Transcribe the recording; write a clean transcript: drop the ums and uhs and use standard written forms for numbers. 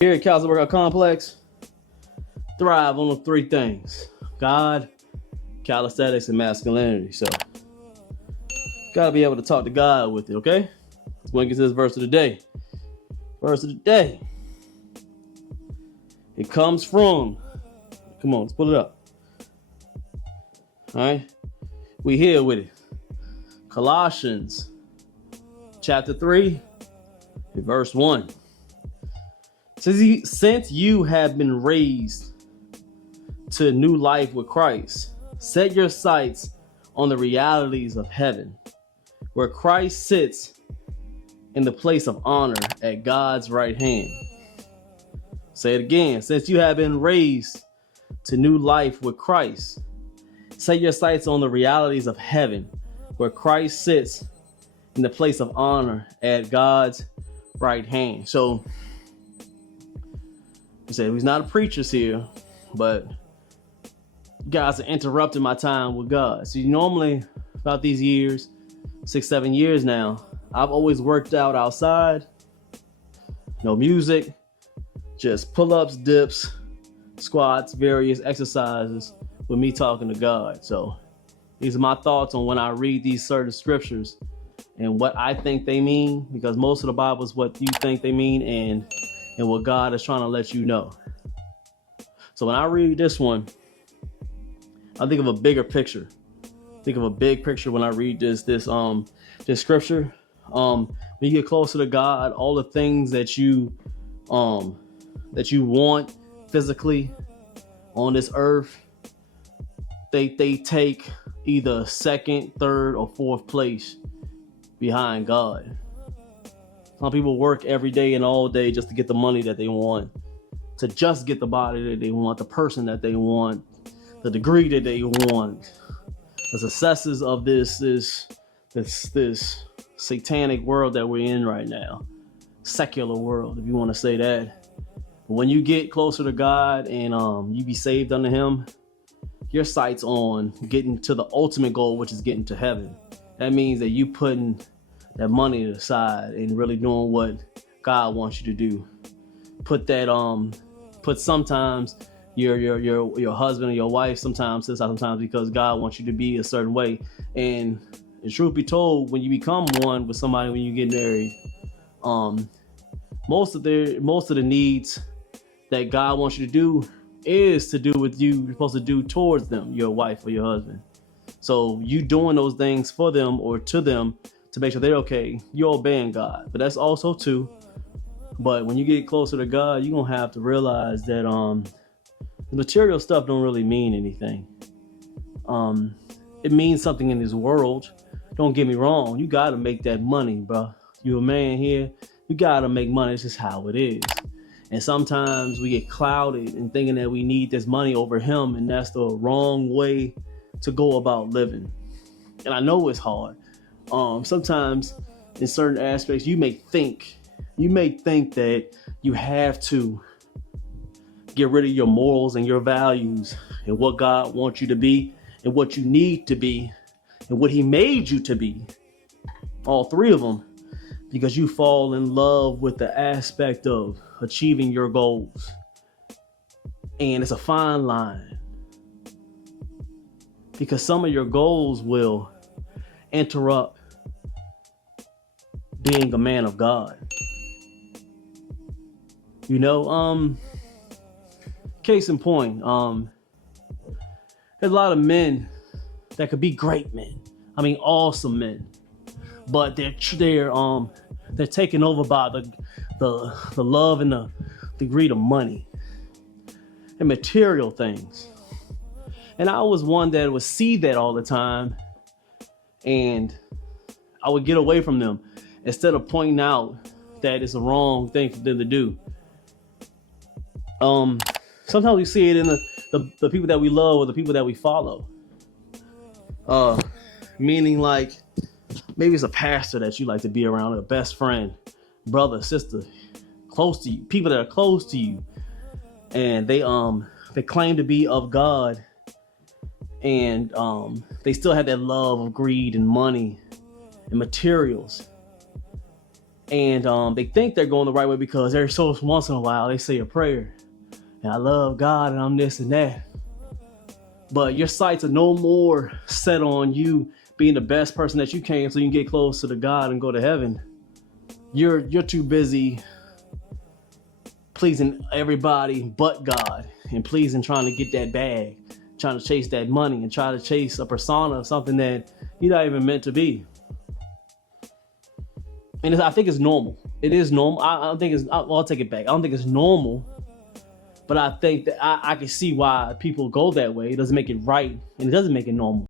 Here at Calisthenics Workout Complex, thrive on the three things: God, calisthenics, and masculinity. So, gotta be able to talk to God with it, okay? Let's go and get to this verse of the day. Verse of the day. It comes from, come on, let's pull it up. All right, we here with it. Colossians chapter 3, verse 1. Since you have been raised to new life with Christ, set your sights on the realities of heaven, where Christ sits in the place of honor at God's right hand. Say it again. Since you have been raised to new life with Christ, set your sights on the realities of heaven, where Christ sits in the place of honor at God's right hand. So, he said he's not a preacher here, but you guys are interrupting my time with God. See, normally about these years, 6-7 years now, I've always worked out outside, no music, just pull-ups, dips, squats, various exercises with me talking to God. So these are my thoughts on when I read these certain scriptures and what I think they mean, because most of the Bible is what you think they mean and what God is trying to let you know. So when I read this one, I think of a bigger picture. Think of a big picture when I read this scripture. When you get closer to God, all the things that you want physically on this earth, they take either second, third, or fourth place behind God. Some people work every day and all day just to get the money that they want, to just get the body that they want, the person that they want, the degree that they want. The successes of this satanic world that we're in right now, secular world, if you want to say that. But when you get closer to God and you be saved under Him, your sight's on getting to the ultimate goal, which is getting to heaven. That means that you putting that money aside and really doing what God wants you to do. Put sometimes your husband or your wife sometimes because God wants you to be a certain way. And truth be told, when you become one with somebody, when you get married, most of the needs that God wants you to do is to do with you're supposed to do towards them, your wife or your husband. So you doing those things for them or to them to make sure they're okay, you're obeying God. But that's also too. But when you get closer to God, you're gonna have to realize that the material stuff don't really mean anything. It means something in this world. Don't get me wrong, you gotta make that money, bro. You a man here, you gotta make money. It's just how it is. And sometimes we get clouded in thinking that we need this money over Him, and that's the wrong way to go about living. And I know it's hard. Sometimes in certain aspects, you may think that you have to get rid of your morals and your values and what God wants you to be and what you need to be and what He made you to be. All three of them, because you fall in love with the aspect of achieving your goals. And it's a fine line, because some of your goals will interrupt being a man of God. You know, case in point, there's a lot of men that could be great men. I mean, awesome men, but they're taken over by the love and the greed of money and material things. And I was one that would see that all the time, and I would get away from them instead of pointing out that it's a wrong thing for them to do. Sometimes we see it in the people that we love or the people that we follow. Meaning, like, maybe it's a pastor that you like to be around, a best friend, brother, sister, close to you, people that are close to you, and they claim to be of God, and they still have that love of greed and money and materials. And they think they're going the right way because every so once in a while they say a prayer. And I love God and I'm this and that. But your sights are no more set on you being the best person that you can so you can get close to the God and go to heaven. You're too busy pleasing everybody but God and pleasing trying to get that bag, trying to chase that money and try to chase a persona of something that you're not even meant to be. And I think it's normal. It is normal. I don't think it's, I'll take it back. I don't think it's normal, but I think that I can see why people go that way. It doesn't make it right and it doesn't make it normal.